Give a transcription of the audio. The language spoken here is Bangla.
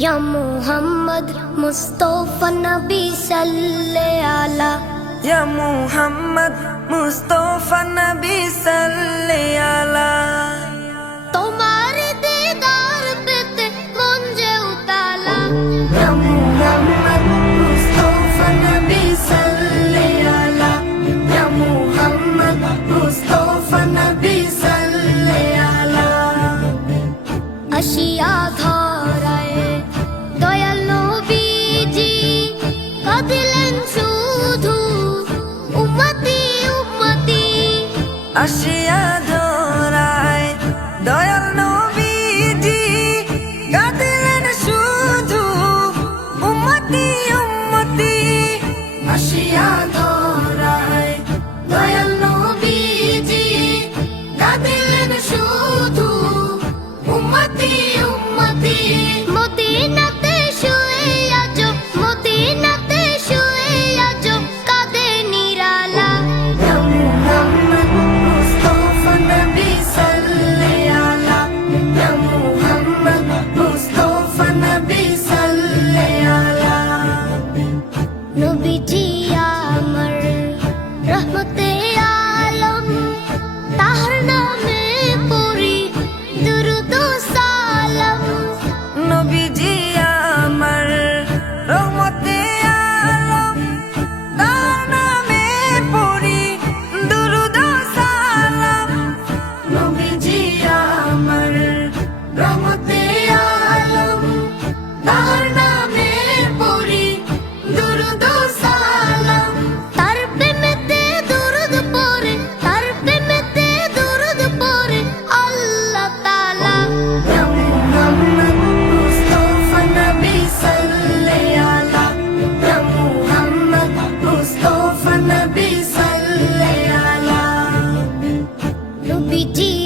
या मोहम्मद मुस्तफ़ा नबी सल्ले आला या मोहम्मद मुस्तफ़ा नबी सल्ले आला আসিয়া ধরায়। দয়াল নবীজি কাঁদিলেন শুধু উম্মতি উম্মতি। আশিয়া ধরায় idea.